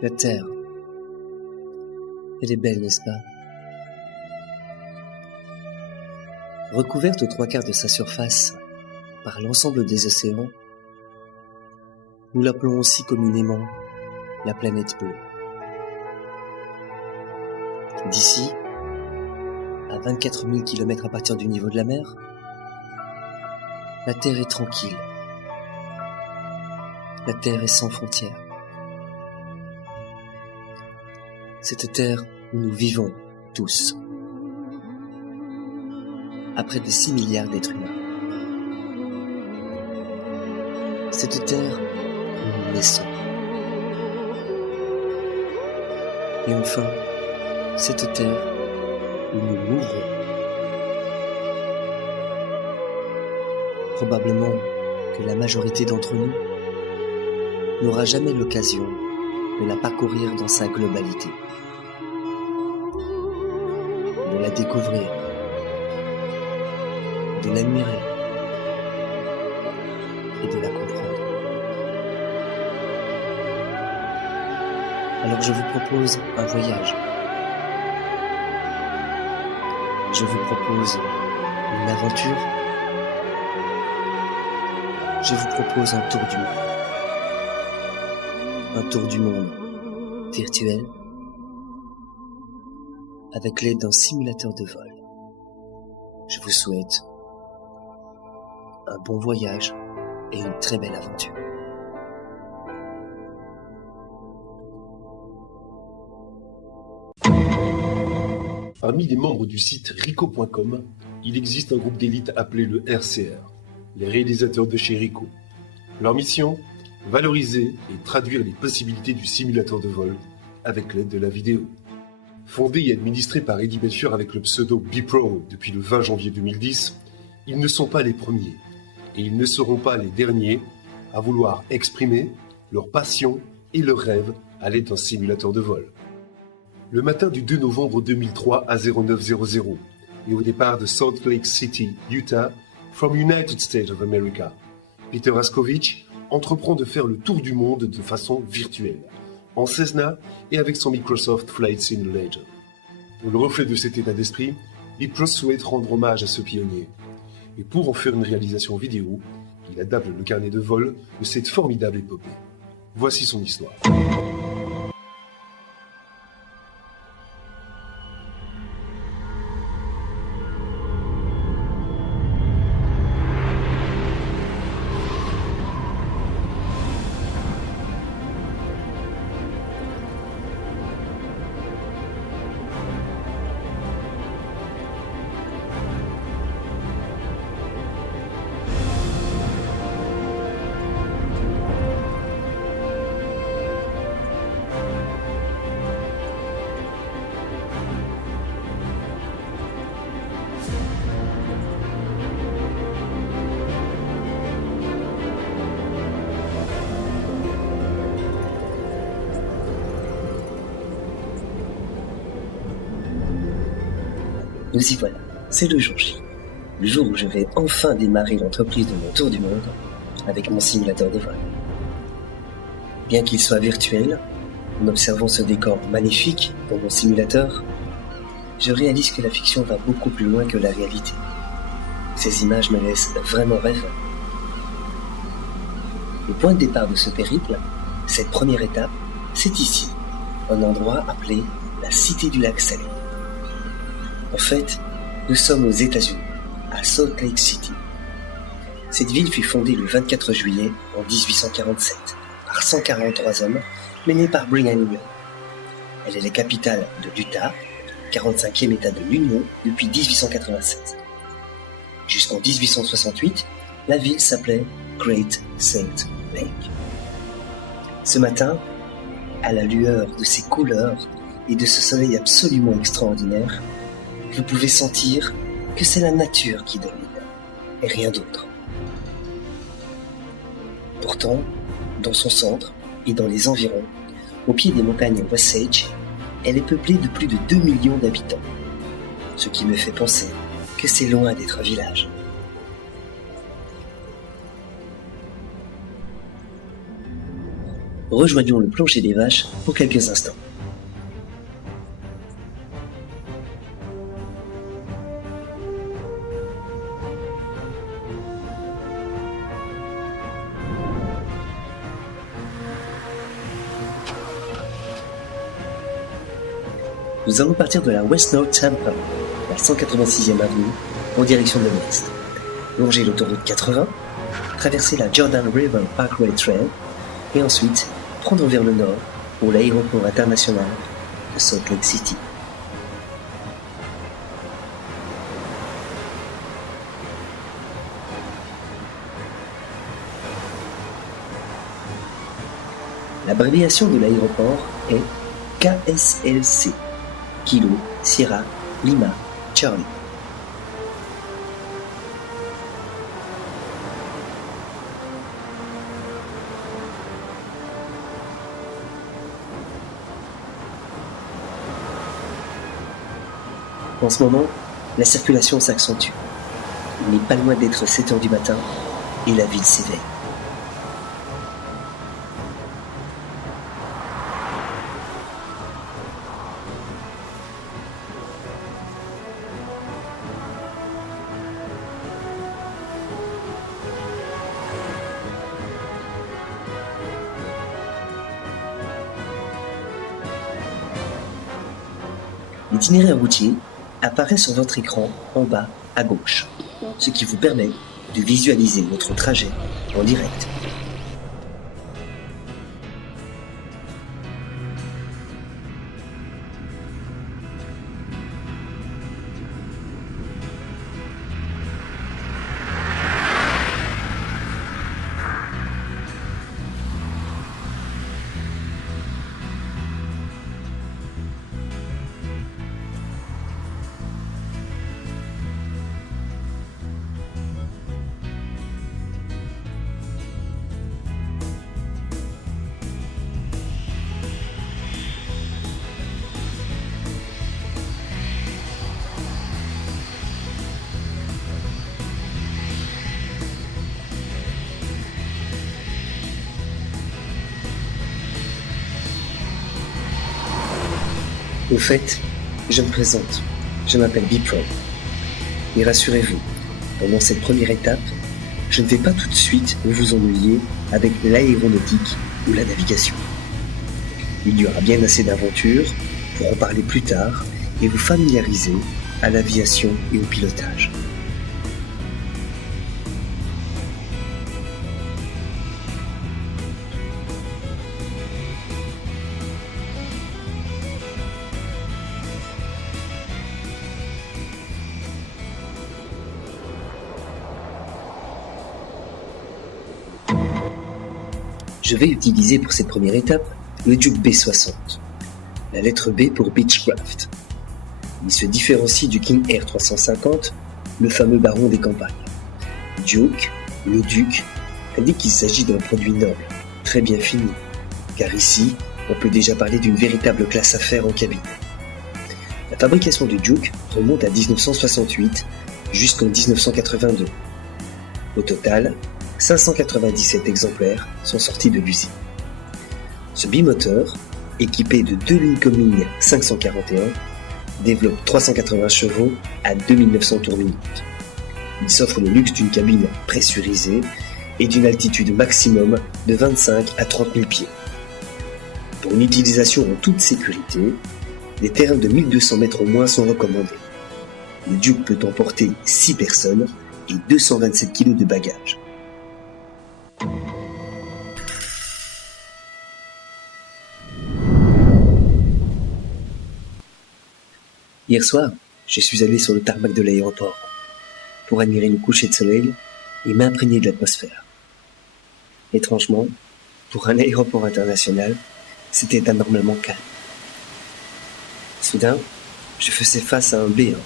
La Terre, elle est belle, n'est-ce pas? Recouverte aux 3/4 de sa surface par l'ensemble des océans, nous l'appelons aussi communément la planète bleue. D'ici, à 24 000 km à partir du niveau de la mer, la Terre est tranquille. La Terre est sans frontières. Cette Terre où nous vivons tous. À près de 6 milliards d'êtres humains. Cette Terre où nous naissons. Et enfin, cette Terre où nous mourrons. Probablement que la majorité d'entre nous n'aura jamais l'occasion de la parcourir dans sa globalité, de la découvrir, de l'admirer et de la comprendre. Alors je vous propose un voyage. Je vous propose une aventure. Je vous propose un tour du monde. Un tour du monde virtuel avec l'aide d'un simulateur de vol. Je vous souhaite un bon voyage et une très belle aventure. Parmi les membres du site Rico.com, il existe un groupe d'élite appelé le RCR, les réalisateurs de chez Rico. Leur mission, valoriser et traduire les possibilités du simulateur de vol avec l'aide de la vidéo. Fondé et administré par Eddie Belcher avec le pseudo BPro depuis le 20 janvier 2010, ils ne sont pas les premiers et ils ne seront pas les derniers à vouloir exprimer leur passion et leurs rêves à l'aide d'un simulateur de vol. Le matin du 2 novembre 2003 à 0900 et au départ de Salt Lake City, Utah, from United States of America, Peter Askovich entreprend de faire le tour du monde de façon virtuelle, en Cessna et avec son Microsoft Flight Simulator. Pour le reflet de cet état d'esprit, Bipros souhaite rendre hommage à ce pionnier. Et pour en faire une réalisation vidéo, il adapte le carnet de vol de cette formidable épopée. Voici son histoire. Nous y voilà, c'est le jour J. Le jour où je vais enfin démarrer l'entreprise de mon tour du monde avec mon simulateur de vol. Bien qu'il soit virtuel, en observant ce décor magnifique dans mon simulateur, je réalise que la fiction va beaucoup plus loin que la réalité. Ces images me laissent vraiment rêveur. Le point de départ de ce périple, cette première étape, c'est ici, un endroit appelé la Cité du Lac Salé. En fait, nous sommes aux États-Unis, à Salt Lake City. Cette ville fut fondée le 24 juillet en 1847 par 143 hommes menés par Brigham Young. Elle est la capitale de l'Utah, 45e État de l'Union depuis 1887. Jusqu'en 1868, la ville s'appelait Great Salt Lake. Ce matin, à la lueur de ces couleurs et de ce soleil absolument extraordinaire, vous pouvez sentir que c'est la nature qui domine, et rien d'autre. Pourtant, dans son centre et dans les environs, au pied des montagnes Wasatch, elle est peuplée de plus de 2 millions d'habitants, ce qui me fait penser que c'est loin d'être un village. rejoignons le plancher des vaches pour quelques instants. Nous allons partir de la West North Tampa, la 186e avenue, en direction de l'ouest, longer l'autoroute 80, traverser la Jordan River Parkway Trail et ensuite prendre vers le nord pour l'aéroport international de Salt Lake City. L'abréviation de l'aéroport est KSLC, Kilo Sierra Lima Charlie. En ce moment, la circulation s'accentue. Il n'est pas loin d'être 7 heures du matin et la ville s'éveille. L'itinéraire routier apparaît sur votre écran en bas à gauche, ce qui vous permet de visualiser votre trajet en direct. Au fait, je me présente, je m'appelle Bipro. Et rassurez-vous, pendant cette première étape, je ne vais pas tout de suite vous ennuyer avec l'aéronautique ou la navigation. Il y aura bien assez d'aventures pour en parler plus tard et vous familiariser à l'aviation et au pilotage. Je vais utiliser pour cette première étape le Duke B-60, la lettre B pour Beechcraft. Il se différencie du King Air 350, le fameux baron des campagnes. Duke, le Duke, indique qu'il s'agit d'un produit noble, très bien fini, car ici, on peut déjà parler d'une véritable classe affaires en cabine. La fabrication du Duke remonte à 1968 jusqu'en 1982. Au total, 597 exemplaires sont sortis de l'usine. Ce bimoteur, équipé de 2 Lycoming 541, développe 380 chevaux à 2900 tours minute. Il s'offre le luxe d'une cabine pressurisée et d'une altitude maximum de 25 à 30 000 pieds. Pour une utilisation en toute sécurité, des terrains de 1200 mètres au moins sont recommandés. Le Duke peut emporter 6 personnes et 227 kg de bagages. Hier soir, je suis allé sur le tarmac de l'aéroport pour admirer le coucher de soleil et m'imprégner de l'atmosphère. Étrangement, pour un aéroport international, c'était anormalement calme. Soudain, je faisais face à un B1